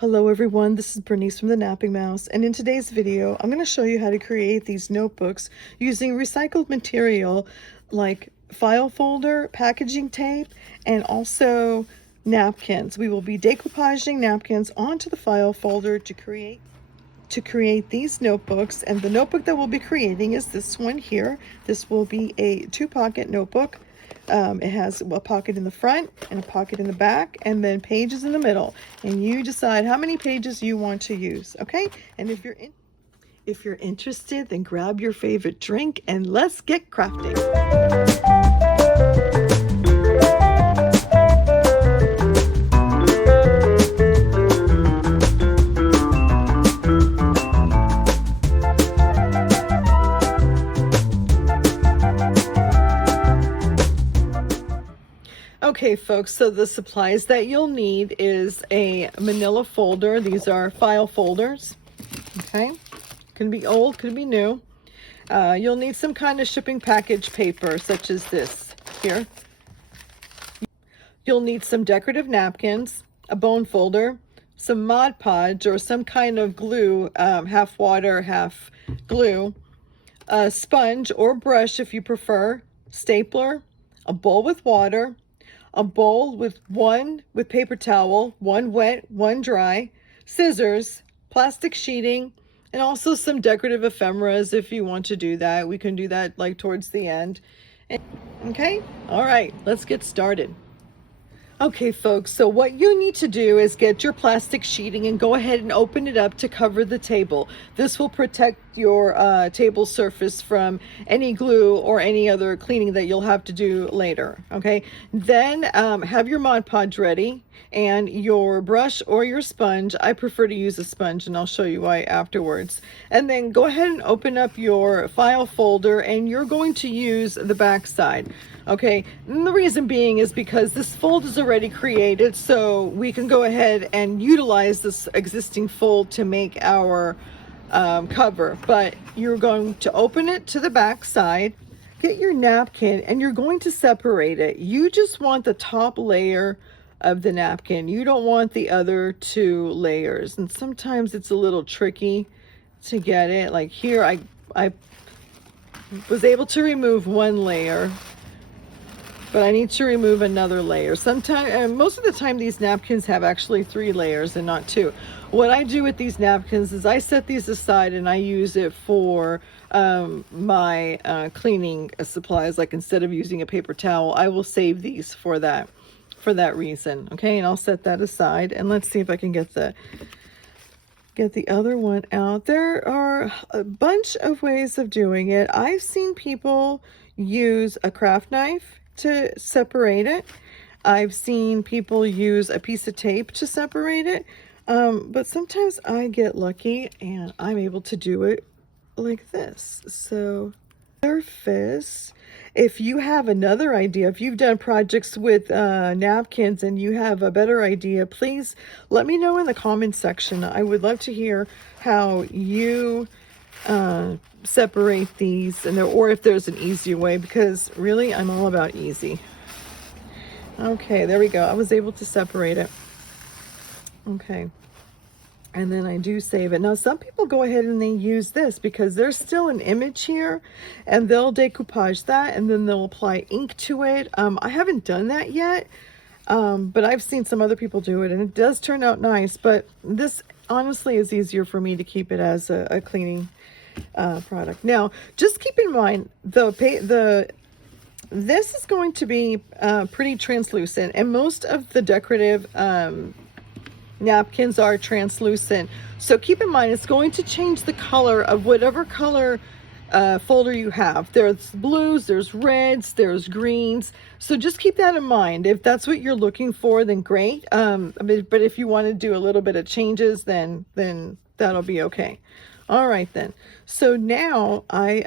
Hello everyone, this is Bernice from the Napping Mouse, and in today's video I'm going to show you how to create these notebooks using recycled material like file folder, packaging tape, and also napkins. We will be decoupaging napkins onto the file folder to create these notebooks, and the notebook that we'll be creating is this one here. This will be a two-pocket notebook. It has a pocket in the front and a pocket in the back, and then pages in the middle, and you decide how many pages you want to use. Okay, and if you're interested, then grab your favorite drink and let's get crafting. Okay folks, so the supplies that you'll need is a manila folder. These are file folders. Okay, can be old, could be new. You'll need some kind of shipping package paper such as this here. You'll need some decorative napkins, a bone folder, some Mod Podge or some kind of glue, half water, half glue, a sponge or brush if you prefer, stapler, a bowl with water, a bowl with paper towel, one wet, one dry, scissors, plastic sheeting, and also some decorative ephemeras if you want to do that. We can do that like towards the end. Okay, all right, let's get started. Okay folks, so what you need to do is get your plastic sheeting and go ahead and open it up to cover the table. This will protect your table surface from any glue or any other cleaning that you'll have to do later. Okay, then have your Mod Podge ready and your brush or your sponge. I prefer to use a sponge, and I'll show you why afterwards. And then go ahead and open up your file folder, and you're going to use the back side. Okay, and the reason being is because this fold is already created, so we can go ahead and utilize this existing fold to make our cover. But you're going to open it to the back side, get your napkin, and you're going to separate it. You just want the top layer of the napkin. You don't want the other two layers, and sometimes it's a little tricky to get it. Like here, I was able to remove one layer, but I need to remove another layer. Sometimes, and most of the time, these napkins have actually 3 layers and not 2. What I do with these napkins is I set these aside and I use it for my cleaning supplies. Like instead of using a paper towel, I will save these for that reason. Okay, and I'll set that aside, and let's see if I can get the other one out. There are a bunch of ways of doing it. I've seen people use a craft knife to separate it. I've seen people use a piece of tape to separate it, but sometimes I get lucky and I'm able to do it like this. So surface, if you have another idea, if you've done projects with napkins and you have a better idea, please let me know in the comment section. I would love to hear how you separate these, and or if there's an easier way, because really I'm all about easy. Okay, there we go. I was able to separate it. Okay, and then I do save it. Now some people go ahead and they use this because there's still an image here, and they'll decoupage that and then they'll apply ink to it. I haven't done that yet, but I've seen some other people do it and it does turn out nice. But this honestly is easier for me to keep it as a cleaning product. Now just keep in mind this is going to be pretty translucent, and most of the decorative napkins are translucent, so keep in mind it's going to change the color of whatever color folder you have. There's blues, there's reds, there's greens, so just keep that in mind. If that's what you're looking for, then great. But if you want to do a little bit of changes, then that'll be okay. All right then, so now I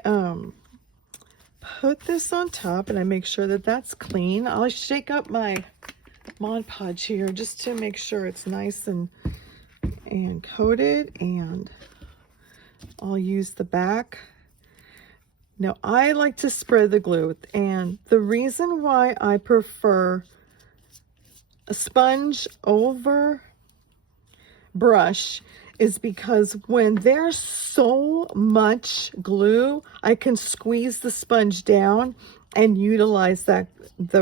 put this on top and I make sure that that's clean. I'll shake up my Mod Podge here just to make sure it's nice and coated, and I'll use the back. Now I like to spread the glue, and the reason why I prefer a sponge over brush is because when there's so much glue, I can squeeze the sponge down and utilize the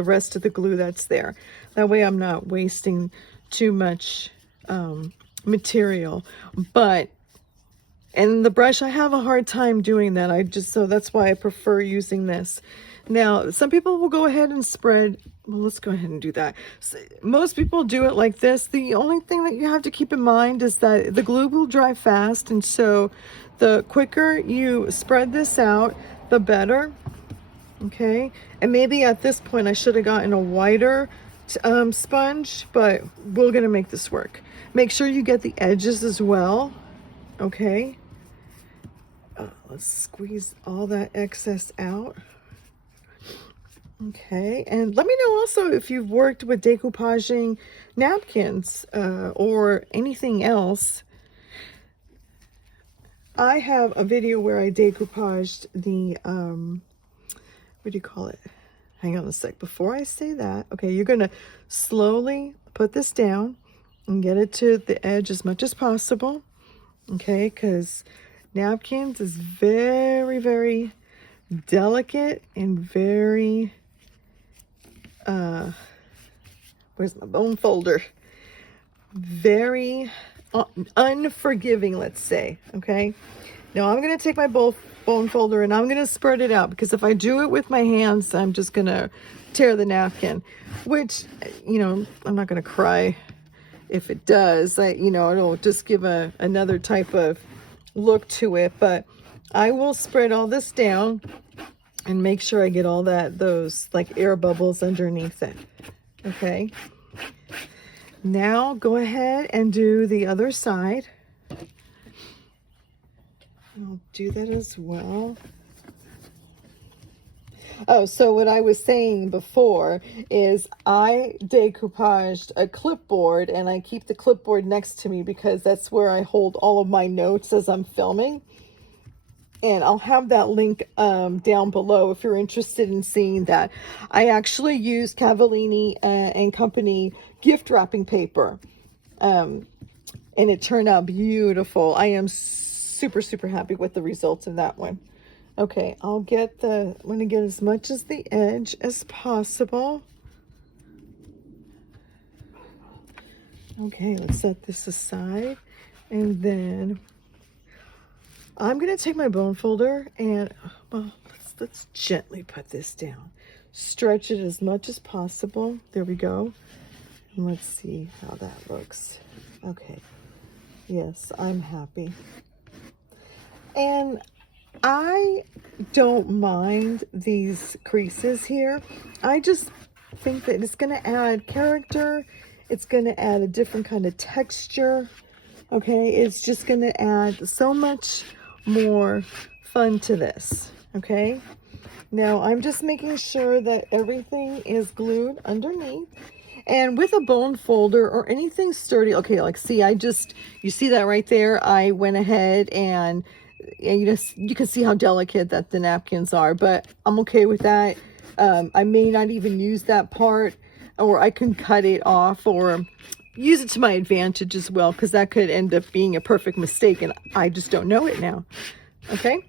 rest of the glue that's there. That way I'm not wasting too much material. But and the brush, I have a hard time doing that. So that's why I prefer using this. Now, some people will go ahead and spread. Well, let's go ahead and do that. So, most people do it like this. The only thing that you have to keep in mind is that the glue will dry fast. And so the quicker you spread this out, the better. Okay. And maybe at this point, I should have gotten a wider sponge, but we're going to make this work. Make sure you get the edges as well. Okay. Let's squeeze all that excess out. Okay, and let me know also if you've worked with decoupaging napkins or anything else. I have a video where I decoupaged the, what do you call it? Hang on a sec. Before I say that, okay, you're going to slowly put this down and get it to the edge as much as possible. Okay, because napkins is very, very delicate and very, where's my bone folder? Very unforgiving, let's say. Okay, now I'm going to take my bone folder and I'm going to spread it out, because if I do it with my hands, I'm just going to tear the napkin, which, you know, I'm not going to cry if it does. It'll just give another type of look to it, but I will spread all this down and make sure I get all those like air bubbles underneath it. Okay, now go ahead and do the other side. I'll do that as well. Oh, so what I was saying before is I decoupaged a clipboard, and I keep the clipboard next to me because that's where I hold all of my notes as I'm filming. And I'll have that link down below if you're interested in seeing that. I actually used Cavallini and Company gift wrapping paper. And it turned out beautiful. I am super, super happy with the results of that one. Okay, I'm going to get as much as the edge as possible. Okay, let's set this aside. And then I'm going to take my bone folder and, well, let's gently put this down. Stretch it as much as possible. There we go. And let's see how that looks. Okay. Yes, I'm happy. And I don't mind these creases here. I just think that it's going to add character. It's going to add a different kind of texture. Okay, it's just going to add so much more fun to this. Okay, now I'm just making sure that everything is glued underneath. And with a bone folder or anything sturdy, okay, like see, you see that right there? I went ahead and you can see how delicate that the napkins are, but I'm okay with that. I may not even use that part, or I can cut it off or use it to my advantage as well, because that could end up being a perfect mistake and I just don't know it now. Okay.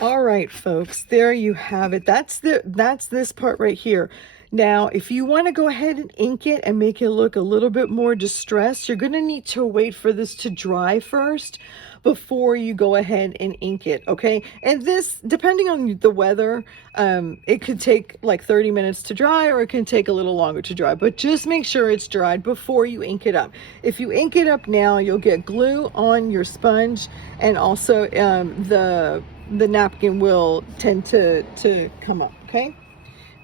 All right, folks, there you have it. That's this part right here. Now, if you want to go ahead and ink it and make it look a little bit more distressed, you're going to need to wait for this to dry first before you go ahead and ink it, okay? And this, depending on the weather, it could take like 30 minutes to dry, or it can take a little longer to dry, but just make sure it's dried before you ink it up. If you ink it up now, you'll get glue on your sponge, and also the napkin will tend to come up, okay?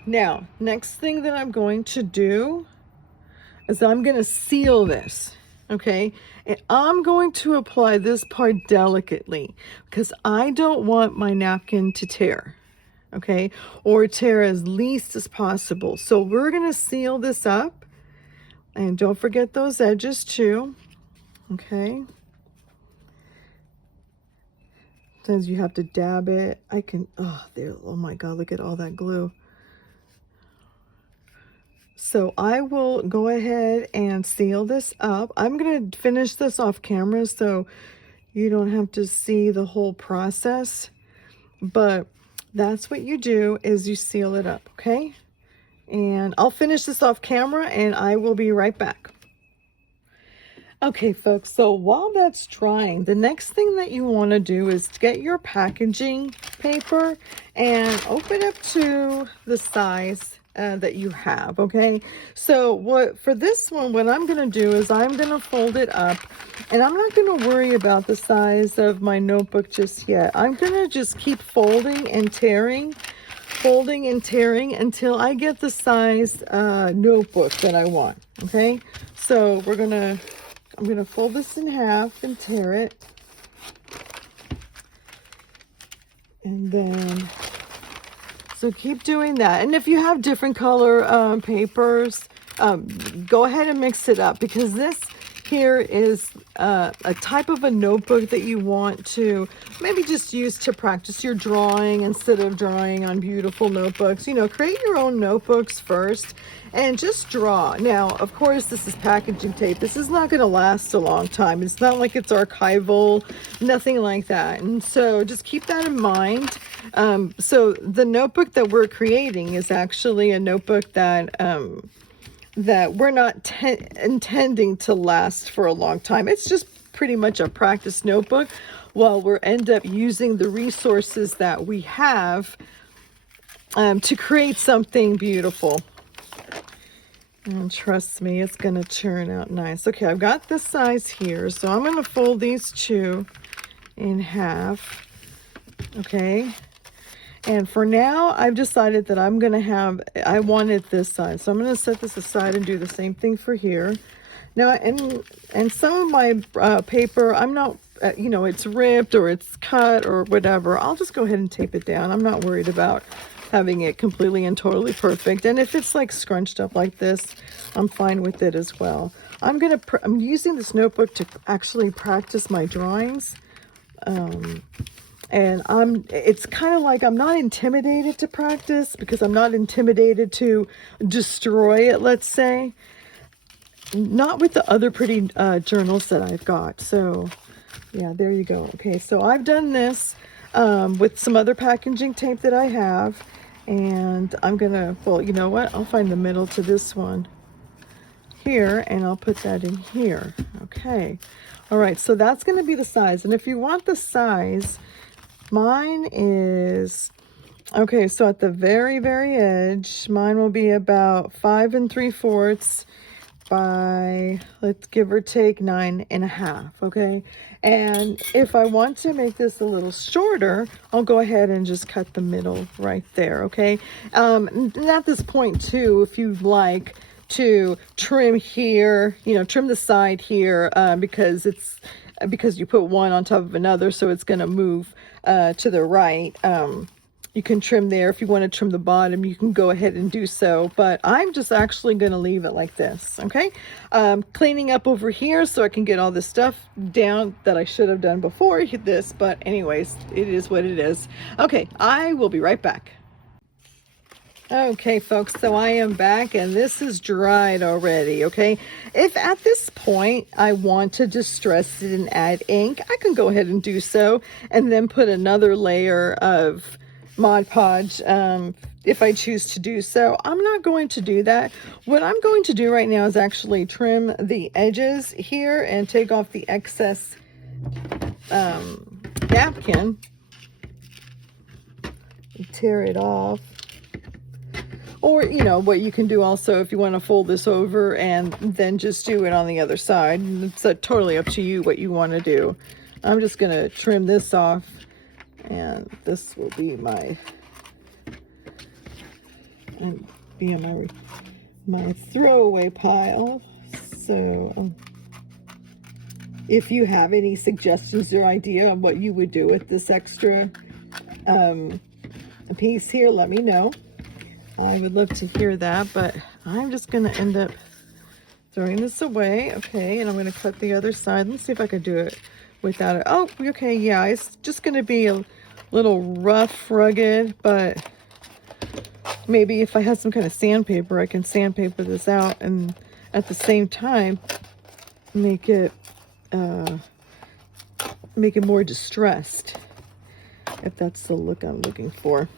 Now, next thing that I'm going to do is I'm going to seal this, okay? And I'm going to apply this part delicately because I don't want my napkin to tear, okay? Or tear as least as possible. So we're going to seal this up, and don't forget those edges too, okay? Sometimes you have to dab it. Oh my God, look at all that glue. So I will go ahead and seal this up. I'm going to finish this off camera so you don't have to see the whole process. But that's what you do, is you seal it up, okay? And I'll finish this off camera and I will be right back. Okay, folks, so while that's drying, the next thing that you want to do is get your packaging paper and open up to the size that you have, okay? So for this one, what I'm going to do is I'm going to fold it up, and I'm not going to worry about the size of my notebook just yet. I'm going to just keep folding and tearing until I get the size notebook that I want, okay? So I'm going to fold this in half and tear it. And then, so keep doing that. And if you have different color papers, go ahead and mix it up, because this here is a type of a notebook that you want to maybe just use to practice your drawing instead of drawing on beautiful notebooks. You know, create your own notebooks first and just draw. Now, of course, this is packaging tape. This is not going to last a long time. It's not like it's archival, nothing like that. And so just keep that in mind. So the notebook that we're creating is actually a notebook that we're not intending to last for a long time. It's just pretty much a practice notebook while we'll end up using the resources that we have to create something beautiful. And trust me, it's going to turn out nice. Okay, I've got this size here, so I'm going to fold these two in half. Okay. And for now, I've decided that I wanted this size. So I'm going to set this aside and do the same thing for here. Now, and some of my paper, I'm not, you know, it's ripped or it's cut or whatever. I'll just go ahead and tape it down. I'm not worried about having it completely and totally perfect. And if it's like scrunched up like this, I'm fine with it as well. I'm using this notebook to actually practice my drawings. And it's kind of like I'm not intimidated to practice, because I'm not intimidated to destroy it, let's say. Not with the other pretty journals that I've got. So yeah, there you go. Okay, so I've done this with some other packaging tape that I have, and I'm gonna, well, you know what, I'll find the middle to this one here and I'll put that in here. Okay, all right, so that's going to be the size. And if you want the size, mine is, okay, so at the very edge, mine will be about 5 3/4 by, let's give or take 9.5. Okay, and if I want to make this a little shorter, I'll go ahead and just cut the middle right there. Okay, and at this point too, if you'd like to trim here, you know, trim the side here, because you put one on top of another, so it's going to move to the right. You can trim there. If you want to trim the bottom, you can go ahead and do so, but I'm just actually going to leave it like this. Okay, cleaning up over here so I can get all this stuff down that I should have done before this, but anyways, it is what it is. Okay, I will be right back. Okay, folks, so I am back and this is dried already. Okay, if at this point I want to distress it and add ink, I can go ahead and do so, and then put another layer of Mod Podge if I choose to do so. I'm not going to do that. What I'm going to do right now is actually trim the edges here and take off the excess napkin, tear it off. Or, you know, what you can do also, if you want to fold this over and then just do it on the other side. It's totally up to you what you want to do. I'm just going to trim this off, and this will be my throwaway pile. So if you have any suggestions or idea on what you would do with this extra piece here, let me know. I would love to hear that, but I'm just going to end up throwing this away. Okay, and I'm going to cut the other side. Let's see if I could do it without it. Oh, okay, yeah, it's just going to be a little rough, rugged, but maybe if I had some kind of sandpaper, I can sandpaper this out and at the same time make it more distressed, if that's the look I'm looking for.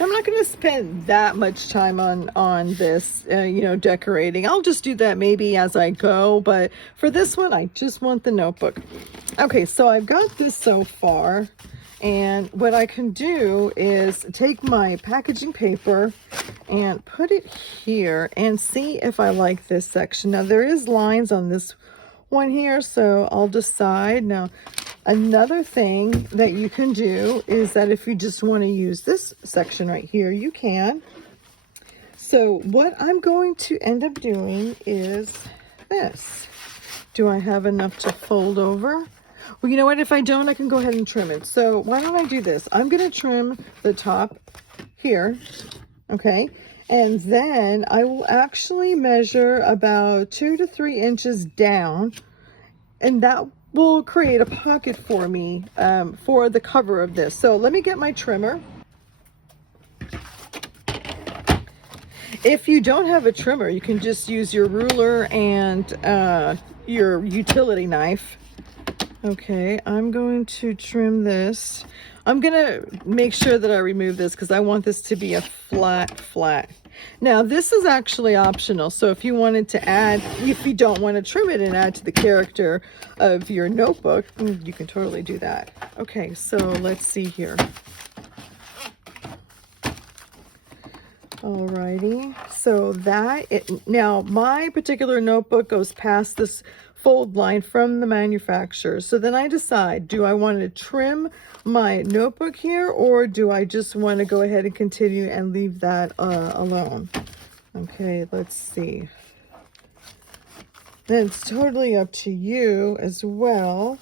I'm not going to spend that much time on this, you know, decorating. I'll just do that maybe as I go, but for this one, I just want the notebook. Okay, so I've got this so far, and what I can do is take my packaging paper and put it here and see if I like this section. Now, there is lines on this one here, so I'll decide. Now, another thing that you can do is that if you just want to use this section right here, you can. So what I'm going to end up doing is this. Do I have enough to fold over? Well, you know what? If I don't, I can go ahead and trim it. So why don't I do this? I'm going to trim the top here, okay? And then I will actually measure about 2 to 3 inches down, and that will create a pocket for me for the cover of this. So let me get my trimmer. If you don't have a trimmer, you can just use your ruler and your utility knife. Okay, I'm going to trim this. I'm gonna make sure that I remove this because I want this to be a flat. Now, this is actually optional. So if you wanted to add, if you don't want to trim it and add to the character of your notebook, you can totally do that. Okay, so let's see here. Alrighty, so now my particular notebook goes past this fold line from the manufacturer. So then I decide, do I want to trim my notebook here, or do I just want to go ahead and continue and leave that alone? Okay, let's see. Then it's totally up to you as well.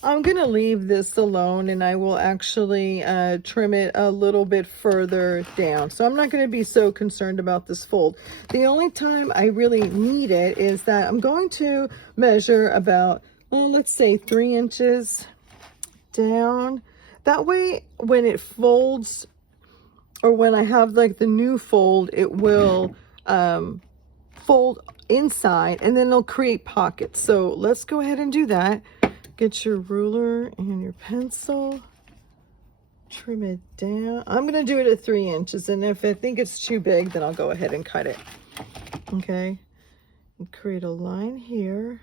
I'm going to leave this alone, and I will actually trim it a little bit further down. So I'm not going to be so concerned about this fold. The only time I really need it is that I'm going to measure about, well, let's say 3 inches down. That way, when it folds, or when I have like the new fold, it will fold inside, and then it'll create pockets. So let's go ahead and do that. Get your ruler and your pencil, trim it down. I'm going to do it at 3 inches, and if I think it's too big, then I'll go ahead and cut it. Okay, and create a line here.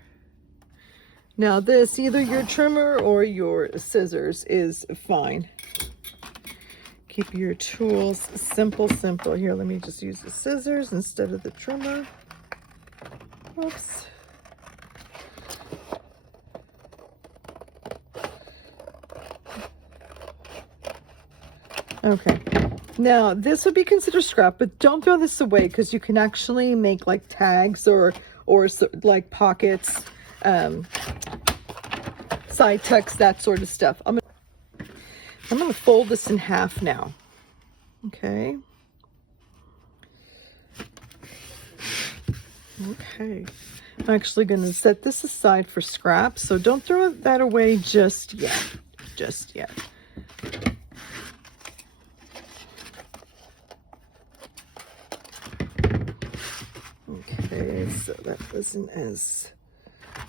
Now this, either your trimmer or your scissors is fine. Keep your tools simple. Here, let me just use the scissors instead of the trimmer. Oops. Okay, now this would be considered scrap, but don't throw this away because you can actually make like tags or like pockets, side tucks, that sort of stuff. I'm gonna fold this in half now. Okay. I'm actually gonna set this aside for scrap, so don't throw that away just yet. Okay, so that wasn't as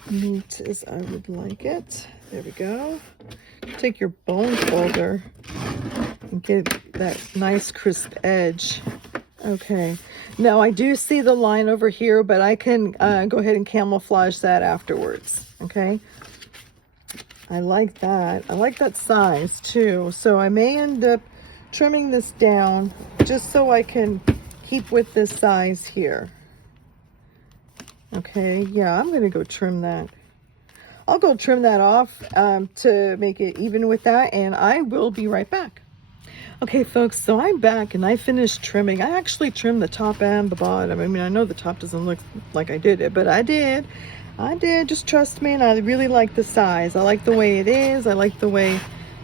neat as I would like it. There we go. Take your bone folder and get that nice crisp edge. Okay, now I do see the line over here, but I can go ahead and camouflage that afterwards. Okay, I like that. I like that size too. So I may end up trimming this down just so I can keep with this size here. Okay, yeah, I'm gonna go trim that. I'll go trim that off to make it even with that, and I will be right back. Okay, folks, so I'm back and I finished trimming. I actually trimmed the top and the bottom. I mean, I know the top doesn't look like I did it, but I did. Just trust me, and I really like the size. I like the way it is. I like the way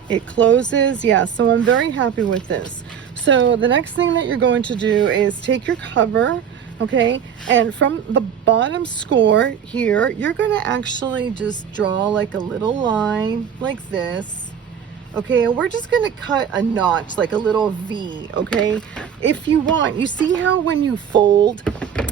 it closes. Yeah, so I'm very happy with this. So the next thing that you're going to do is take your cover, okay, and from the bottom score here, you're going to actually just draw like a little line like this, Okay, and we're just gonna cut a notch, like a little V, okay? If you want, you see how when you fold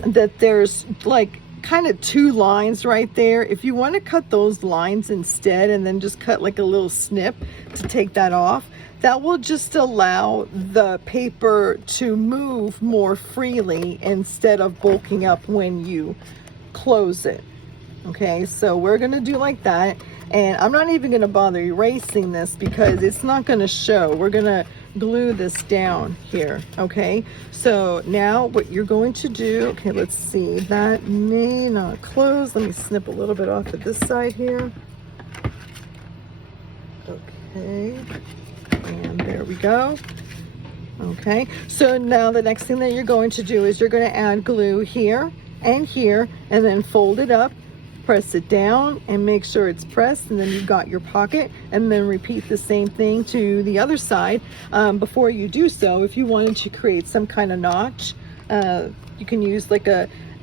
that there's like kind of two lines right there? If you want to cut those lines instead and then just cut like a little snip to take that off, that will just allow the paper to move more freely instead of bulking up when you close it. Okay, so we're gonna do like that, and I'm not even gonna bother erasing this because it's not gonna show. We're gonna glue this down here. Okay, so now what you're going to do, okay, let's see, that may not close. Let me snip a little bit off of this side here. Okay, and there we go. Okay, so now the next thing that you're going to do is you're going to add glue here and here, and then fold it up, press it down and make sure it's pressed, and then you've got your pocket, and then repeat the same thing to the other side. Before you do so, if you wanted to create some kind of notch, you can use like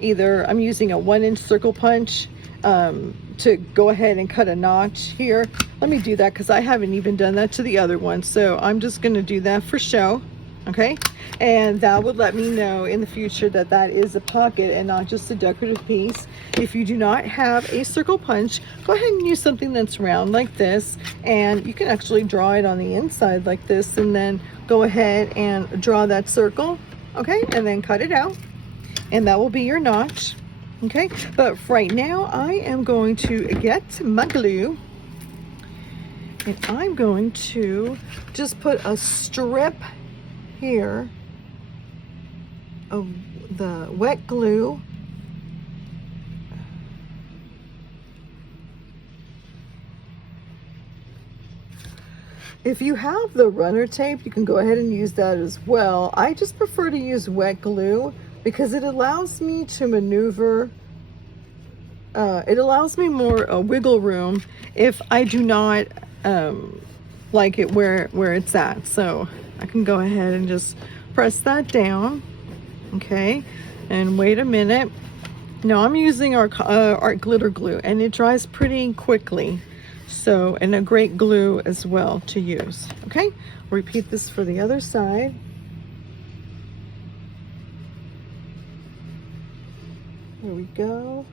either I'm using a 1-inch circle punch to go ahead and cut a notch here. Let me do that because I haven't even done that to the other one, so I'm just going to do that for show. Okay, and that would let me know in the future that that is a pocket and not just a decorative piece. If you do not have a circle punch, go ahead and use something that's round like this, and you can actually draw it on the inside like this, and then go ahead and draw that circle. Okay, and then cut it out, and that will be your notch. Okay, but right now I am going to get my glue, and I'm going to just put a strip here of the wet glue if you have the runner tape, you can go ahead and use that as well. I just prefer to use wet glue because it allows me to maneuver, it allows me more wiggle room if I do not like it where it's at. So I can go ahead and just press that down. Okay, and wait a minute. Now I'm using our glitter glue, and it dries pretty quickly, so, and a great glue as well to use. Okay, repeat this for the other side. There we go.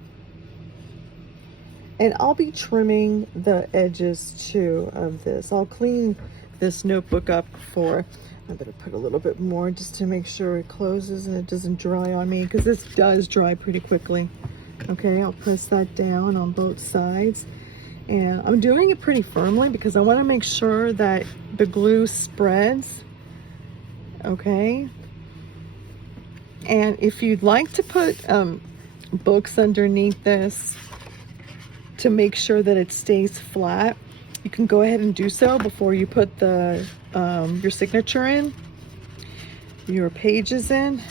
And I'll be trimming the edges too of this. I'll clean this notebook up before. I better put a little bit more just to make sure it closes and it doesn't dry on me, because this does dry pretty quickly. Okay, I'll press that down on both sides, and I'm doing it pretty firmly because I want to make sure that the glue spreads. Okay, and if you'd like to put books underneath this to make sure that it stays flat, you can go ahead and do so before you put the your signature in, your pages in.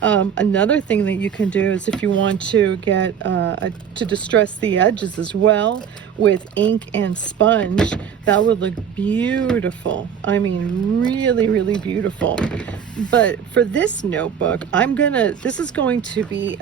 Another thing that you can do is if you want to get to distress the edges as well with ink and sponge, that would look beautiful. I mean, really, really beautiful. But for this notebook, this is going to be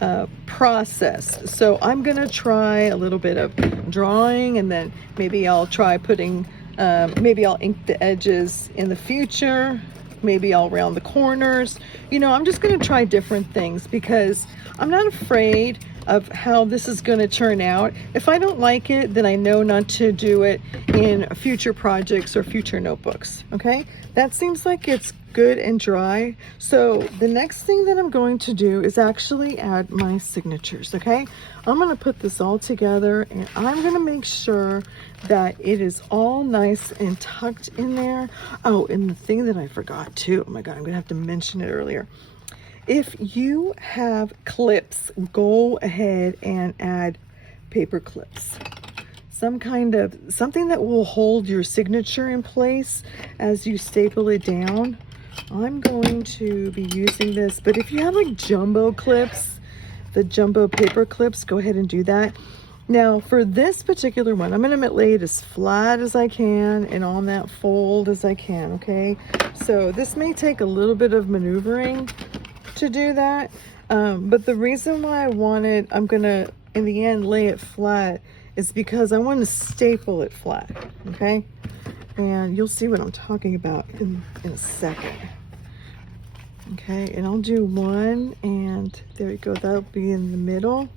a process. So I'm gonna try a little bit of drawing, and then maybe I'll try putting, maybe I'll ink the edges in the future. Maybe I'll round the corners. You know, I'm just gonna try different things because I'm not afraid of how this is going to turn out. If I don't like it, then I know not to do it in future projects or future notebooks. Okay, that seems like it's good and dry. So the next thing that I'm going to do is actually add my signatures. Okay, I'm going to put this all together, and I'm going to make sure that it is all nice and tucked in there. Oh, and the thing that I forgot too, oh my god, I'm gonna have to mention it earlier. If you have clips, go ahead and add paper clips. Something that will hold your signature in place as you staple it down. I'm going to be using this, but if you have like jumbo clips, the jumbo paper clips, go ahead and do that. Now for this particular one, I'm going to lay it as flat as I can and on that fold as I can, okay? So this may take a little bit of maneuvering to do that, but the reason why I'm gonna in the end lay it flat is because I want to staple it flat, okay? And you'll see what I'm talking about in a second. Okay, and I'll do one, and there you go, that'll be in the middle.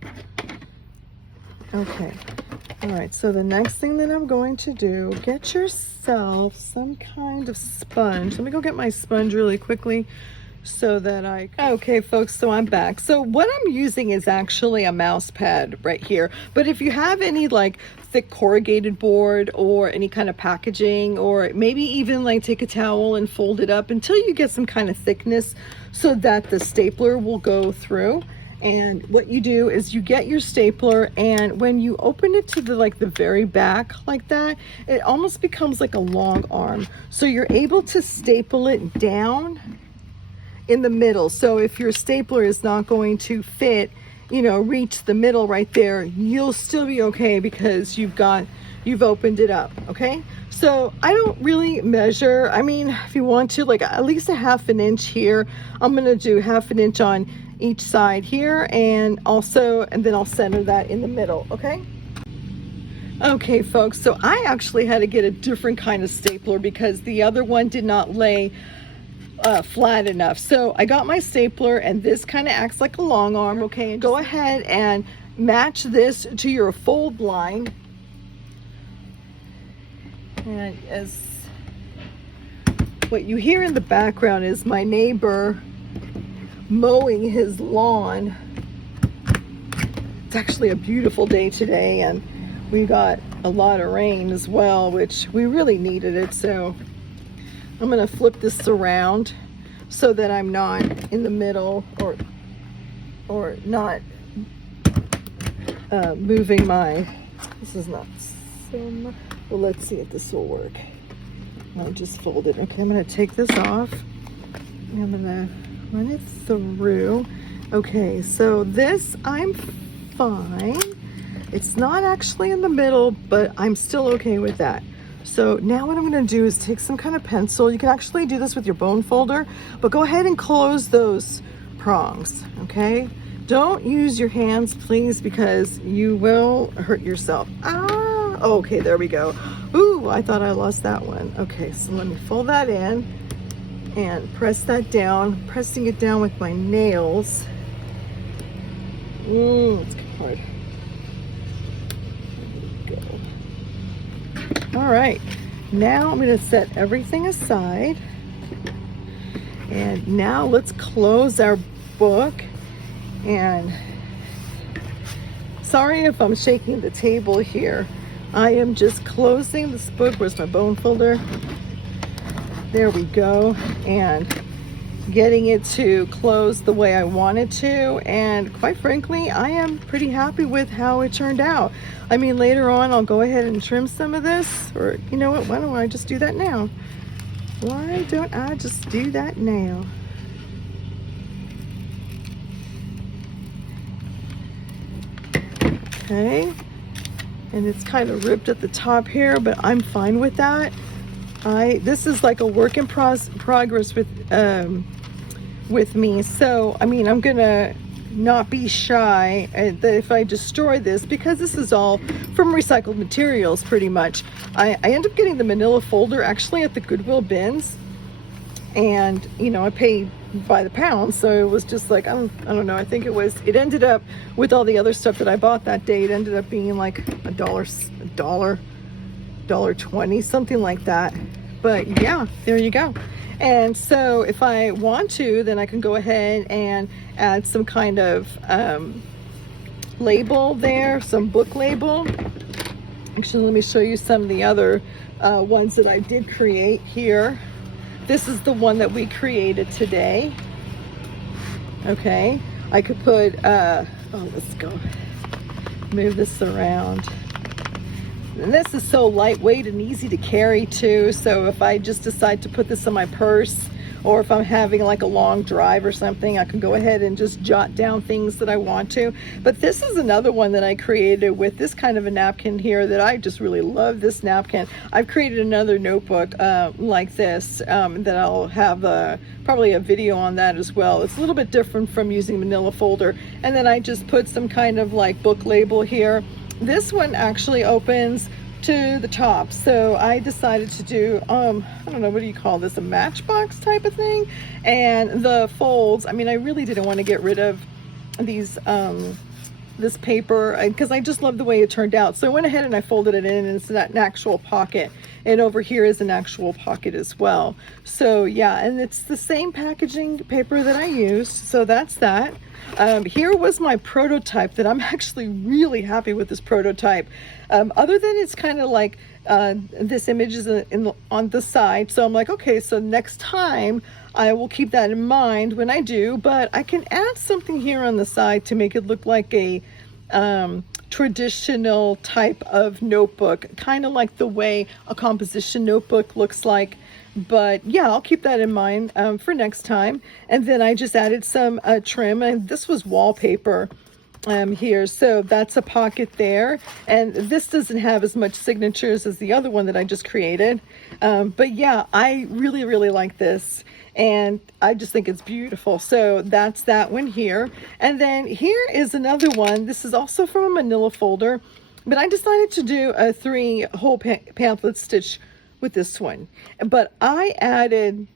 Okay, all right, so the next thing that I'm going to do, get yourself some kind of sponge. Let me go get my sponge really quickly so that okay folks, so I'm back. So what I'm using is actually a mouse pad right here, but if you have any like thick corrugated board or any kind of packaging, or maybe even like take a towel and fold it up until you get some kind of thickness so that the stapler will go through. And what you do is you get your stapler, and when you open it to the very back like that, it almost becomes like a long arm, so you're able to staple it down in the middle. So if your stapler is not going to fit, you know, reach the middle right there, you'll still be okay because you've opened it up. Okay, so I don't really measure. I mean, if you want to, like at least a 1/2 inch here, I'm gonna do 1/2 inch on each side here, and then I'll center that in the middle. Okay folks, so I actually had to get a different kind of stapler because the other one did not lay flat enough. So I got my stapler, and this kind of acts like a long arm. Okay, and go ahead and match this to your fold line. And as what you hear in the background is my neighbor mowing his lawn. It's actually a beautiful day today, and we got a lot of rain as well, which we really needed it. So I'm going to flip this around so that I'm not in the middle, or not moving my, this is not some, well, let's see if this will work. I'll just fold it. Okay, I'm going to take this off, and I'm going to run it through. Okay, so this, I'm fine. It's not actually in the middle, but I'm still okay with that. So now what I'm going to do is take some kind of pencil. You can actually do this with your bone folder, but go ahead and close those prongs, okay? Don't use your hands, please, because you will hurt yourself. Okay, there we go. Ooh, I thought I lost that one. Okay, so let me fold that in and press that down, pressing it down with my nails. It's hard. All right, now I'm going to set everything aside, and now let's close our book. And sorry if I'm shaking the table here. I am just closing this book. Where's my bone folder? There we go. And getting it to close the way I want it to, and quite frankly, I am pretty happy with how it turned out. I mean, later on I'll go ahead and trim some of this, or you know what, why don't I just do that now? Why don't I just do that now? Okay, and it's kind of ripped at the top here, but I'm fine with that. This is like a work in progress with me. So I mean, I'm gonna not be shy that if I destroy this, because this is all from recycled materials pretty much. I end up getting the manila folder actually at the Goodwill bins, and you know, I paid by the pound, so it was just like, I don't know, I think it ended up with all the other stuff that I bought that day, it ended up being like $1.20, something like that. But yeah, there you go. And so if I want to, then I can go ahead and add some kind of label there, some book label. Actually, let me show you some of the other ones that I did create here. This is the one that we created today. Okay, I could put, let's go move this around. And this is so lightweight and easy to carry too. So if I just decide to put this in my purse, or if I'm having like a long drive or something, I can go ahead and just jot down things that I want to. But this is another one that I created with this kind of a napkin here that I just really love this napkin. I've created another notebook like this that I'll have probably a video on that as well. It's a little bit different from using manila folder. And then I just put some kind of like book label here. this one actually opens to the top, so I decided to do I don't know, what do you call this, a matchbox type of thing. And the folds, I mean, I really didn't want to get rid of these this paper because I just love the way it turned out, so I went ahead and I folded it in, and it's an actual pocket, and over here is an actual pocket as well. So yeah, and it's the same packaging paper that I used, so that's that. Here was my prototype that I'm actually really happy with. This prototype, other than it's kind of like this image is on the side, so I'm like, okay, so next time I will keep that in mind when I do, but I can add something here on the side to make it look like a traditional type of notebook, kind of like the way a composition notebook looks like. But yeah, I'll keep that in mind for next time. And then I just added some trim, and this was wallpaper here, so that's a pocket there. And this doesn't have as much signatures as the other one that I just created, but yeah, I really like this, and I just think it's beautiful. So that's that one here. And then here is another one. This is also from a manila folder, but I decided to do a 3 whole pamphlet stitch with this one, but I added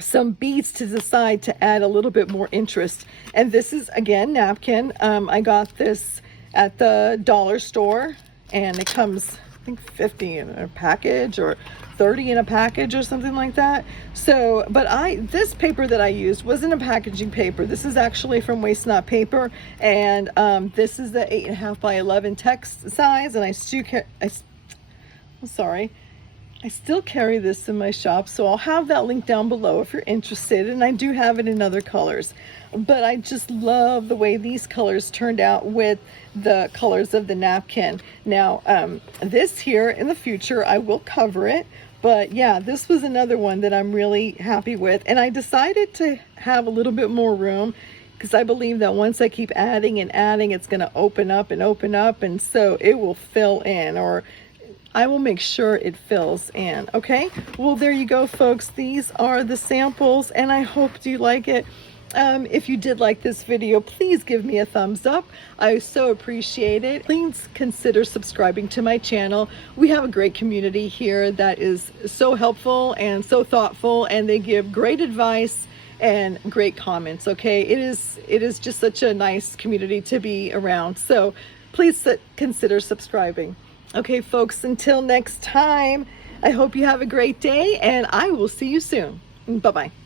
some beads to the side to add a little bit more interest. And this is again napkin. I got this at the dollar store, and it comes, I think, 50 in a package or 30 in a package or something like that. So, but this paper that I used wasn't a packaging paper. This is actually from Waste Not Paper, and this is the 8.5 by 11 text size, and I still carry this in my shop, so I'll have that link down below if you're interested, and I do have it in other colors. But I just love the way these colors turned out with the colors of the napkin. Now, this here in the future, I will cover it, but yeah, this was another one that I'm really happy with, and I decided to have a little bit more room because I believe that once I keep adding and adding, it's going to open up, and so it will fill in, or I will make sure it fills in. Okay, well, there you go, folks. These are the samples, and I hope you like it. If you did like this video, please give me a thumbs up. I so appreciate it. Please consider subscribing to my channel. We have a great community here that is so helpful and so thoughtful, and they give great advice and great comments. Okay, it is just such a nice community to be around, so please consider subscribing. Okay, folks, until next time, I hope you have a great day, and I will see you soon. Bye-bye.